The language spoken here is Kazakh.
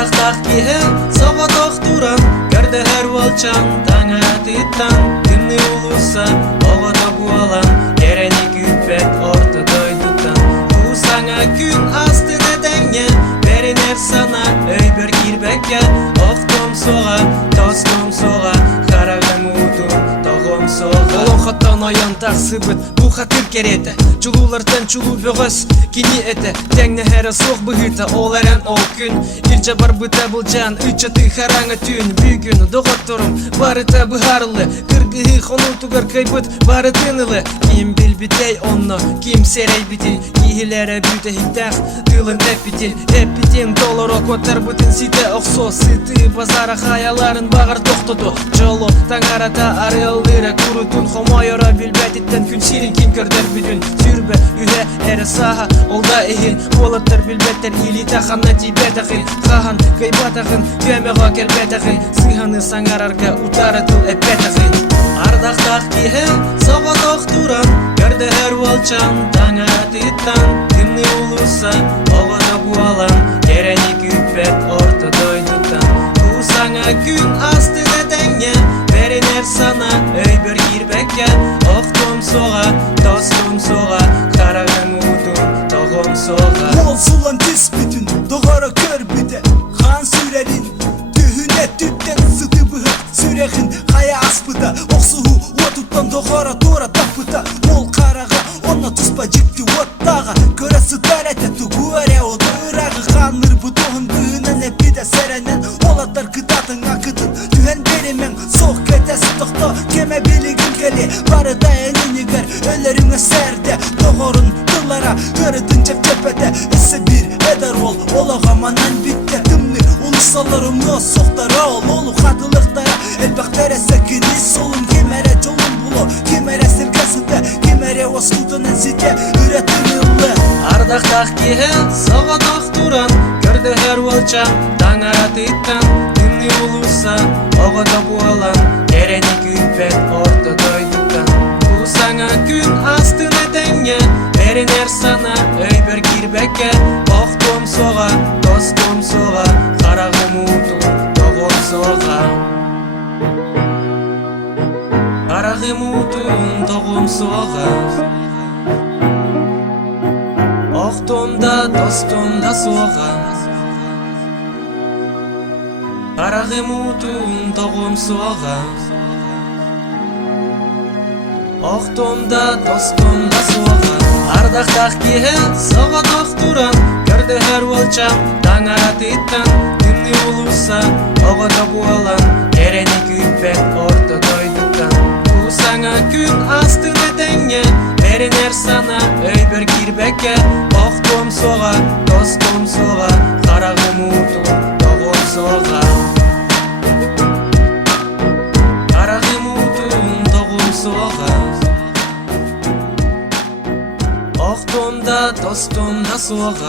Ардактак киһи сого тохтуран көрдө һәр волчан таңа тыттан күнү улуса огото буалан керени күппет ортодой туттан усаңа күн астына тәңе беринер сана өйбөр кирбекке октом сога тостом сога карагым утум тогом сога олохоттон оян таксыбыт бу хатыр керете чулуулардан чулуу бөгөс кини эте теңне хере сох быгыта ол эрен ол күн ирче бар быта бул жан үчөтү хараңы түн бүгүн доготторум барыта быхарлы кыргыхы хонутугар кайбыт бары тынылы ким билбитей онно ким серей бити кихилере бүте хиктах тылын эпитин долларо котар бутын сите оксо сыты базара хаяларын багар токтоду жолу таңарата арылдыра курутун хомойора билбетиттен күн сирин ким көрдөр бүтүн сүрбө үһө эре саха олда эхин болоттор билбеттер или таханна тибетахин хахан кайбатахын көмөгө келбетахин сыйханы саңарарга утаратыл эпетахин ардактак киһи сого тохтуран көрдө һәр волчан таңа тыттан күнү улуса огото буалан керени күппет ортодой туттан усаңа күн астына тәңе беринер сана өйбөр кирбекке октом сога тостом сога карагым утум тогом сога Мол сулан тис бүтүн догоро көр бүте хан сүрерин түһүнө түттен сыты быхык сүрехин кая аспыта оксуху отуттан догоро тура таппыта мол карага онно туспа жикти оттага көрө сытарете тугуаре одырагы ханыр бутугун бүйүнөн эпиде серенен олаттар кытатын акытын түһен беримен сок кетеси токто кеме билигин кели бары да энинигер өлөрүңө серде догорун тылара өрүтүн жепчепете эсе бир эдер ол олога манан битте тымны улусаларымно соктара олу хатылыктара элбактер эсекини солун кемере жолун було кемере сиркесите кемере оскутунен сите үретинылы ардактак киһи сого тохтуран көрдө һәр волчан таңа тыттан күнү улуса огото буалан керени күппет ортодой туттан усаңа күн астына тәңе беринер сана өйбөр кирбекке октом сога тостом сога карагым утум тогом сога карагым утум тогом сога октомда тостомда сога карагым утум тогом сога октомда тостомда сога ардактак киһи сого тохтуран көрдө һәр волчан таңа тыттан күнү улуса огото буалан керени күппет ортодой туттан усаңа күн астына тәңе беринер сана өйбөр кирбекке октом сога тостом сога карагым утум тогом сога карагым утум тогом сога октомда тостомда сога